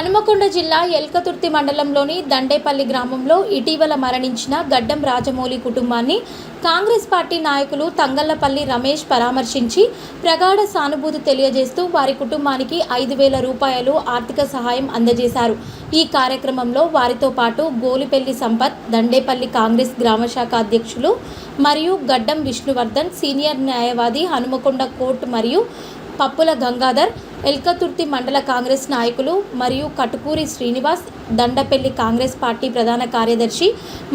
హనుమకొండ జిల్లా ఎల్కతుర్తి మండలంలోని దండేపల్లి గ్రామంలో ఇటీవల మరణించిన గడ్డం రాజమౌళి కుటుంబాన్ని కాంగ్రెస్ పార్టీ నాయకులు తంగళ్లపల్లి రమేష్ పరామర్శించి ప్రగాఢ సానుభూతి తెలియజేస్తూ వారి కుటుంబానికి 5,000 రూపాయలు ఆర్థిక సహాయం అందజేశారు. ఈ కార్యక్రమంలో వారితో పాటు గోలిపెల్లి సంపత్, దండేపల్లి కాంగ్రెస్ గ్రామశాఖ అధ్యక్షులు మరియు గడ్డం విష్ణువర్ధన్, సీనియర్ న్యాయవాది హనుమకొండ కోర్టు మరియు పప్పుల గంగాధర్, ఎల్కతుర్తి మండల కాంగ్రెస్ నాయకులు మరియు కటుకూరి శ్రీనివాస్, దండపల్లి కాంగ్రెస్ పార్టీ ప్రధాన కార్యదర్శి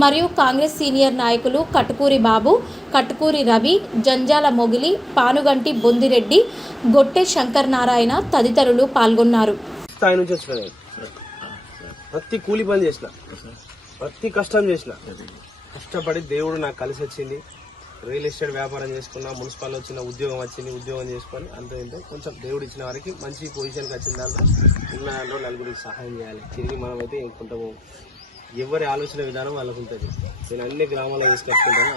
మరియు కాంగ్రెస్ సీనియర్ నాయకులు కటుకూరి బాబు, కటుకూరి రవి, జంజాల మొగిలి, పానుగంటి బొందిరెడ్డి, గొట్టె శంకర్ నారాయణ తదితరులు పాల్గొన్నారు. ప్రతి కూలి పని చేసిన, ప్రతి కష్టం చేసిన, కష్టపడి దేవుడు నాకు కలిసి వచ్చింది. రియల్ ఎస్టేట్ వ్యాపారం చేసుకున్నా, మున్సిపల్ వచ్చిన ఉద్యోగం వచ్చింది, ఉద్యోగం చేసుకొని అంతే ఇంతే కొంచెం దేవుడు ఇచ్చిన వారికి మంచి పొజిషన్కి వచ్చిన దాంట్లో ఉన్న దాంట్లో నలుగురికి సహాయం చేయాలి. తిరిగి మనమైతే ఇంకుంటాము. ఎవరి ఆలోచన విధానం వాళ్ళకు ఉంటుంది. నేను అన్ని గ్రామాల్లో తీసుకొచ్చుకుంటాను.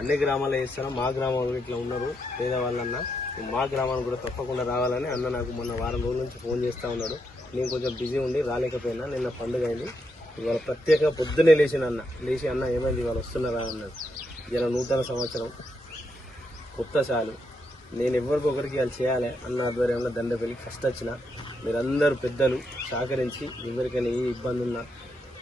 అన్ని గ్రామాల్లో చేస్తాను. మా గ్రామంలో ఇట్లా ఉన్నారు పేదవాళ్ళన్నా, మా గ్రామానికి కూడా తప్పకుండా రావాలని అన్న నాకు మొన్న వారం రోజుల నుంచి ఫోన్ చేస్తూ ఉన్నాడు. నేను కొంచెం బిజీ ఉండి రాలేకపోయినా. నిన్న పండుగ అయింది. ఇవాళ ప్రత్యేకంగా పొద్దున్నే లేచి అన్న ఏమైంది ఇవాళ వస్తున్నారా అన్నాడు. ఇలా నూతన సంవత్సరం, కొత్త సాలు, నేను ఎవరికొకరికి వాళ్ళు చేయాలి అన్న ఆధ్వర్యంలో దండపల్లికి ఫస్ట్ వచ్చిన. మీరందరూ పెద్దలు సహకరించి ఎవరికైనా ఏ ఇబ్బంది ఉన్నా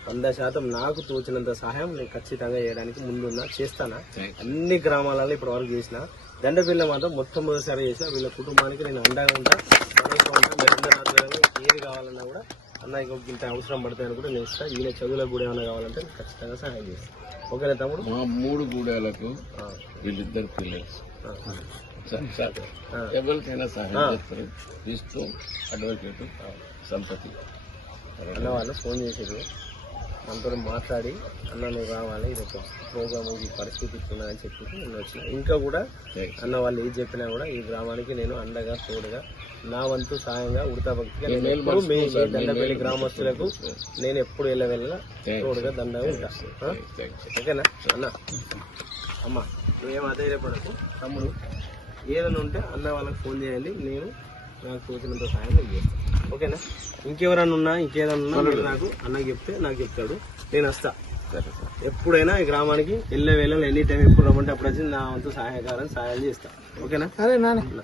100% నాకు తోచినంత సహాయం నేను ఖచ్చితంగా చేయడానికి ముందున్నా, చేస్తానా. అన్ని గ్రామాలలో ఇప్పటి వరకు చేసిన. దండపల్లి మాత్రం మొట్టమొదటిసారి చేసిన. వీళ్ళ కుటుంబానికి నేను అండగా ఉంటా, భరోసా ఉంటా. మీరందరూ ఆధ్వర్యంలో ఏది కావాలన్నా కూడా అన్న ఇంత అవసరం పడతాయని కూడా నేను ఇస్తాను. ఈయన చదువులకు కూడా ఏమైనా కావాలంటే ఖచ్చితంగా సహాయం చేస్తాను. ఓకేనా తమ్ముడు? మా 3 గూడాలకు వీళ్ళిద్దరు పిల్లర్స్ ఎవరికైనా సహాయం చేస్తారు. ఇస్తూ అడ్వకేట్ సంపత్తి అన్న వాళ్ళు ఫోన్ చేసేది, మనతో మాట్లాడి అన్న నువ్వు రావాలి, ఇది ఒక ప్రోగ్రామ్, ఈ పరిస్థితి ఇస్తున్నాయని చెప్పేసి నేను వచ్చిన. ఇంకా కూడా అన్న వాళ్ళు ఏది చెప్పినా కూడా ఈ గ్రామానికి నేను అండగా తోడుగా నా వంతు సాయంగా ఉడతా భక్తిగా దండపల్లి గ్రామస్తులకు నేను ఎప్పుడు వెళ్ళ తోడుగా దండగా ఉంటాను. ఓకేనా అన్న? అమ్మ నువ్వేం అధైర్యపడకు తమ్ముడు. ఏదైనా ఉంటే అన్న వాళ్ళకి ఫోన్ చేయండి. నేను నాకు తోచినంత సాయం నేను చేస్తాను. ఓకేనా? ఇంకెవరన్నా ఉన్నా, ఇంకేదన్నా ఉన్నా మీరు నాకు అన్నకి చెప్తే నాకు చెప్తాడు, నేను వస్తా. ఎప్పుడైనా ఈ గ్రామానికి వెళ్ళే వేళ ఎనీ టైం ఎప్పుడు రమ్మంటే అప్పుడు వచ్చి నా వంతు సహాయకారం సహాయాలు చేస్తా. ఓకేనా? సరే నాన్న.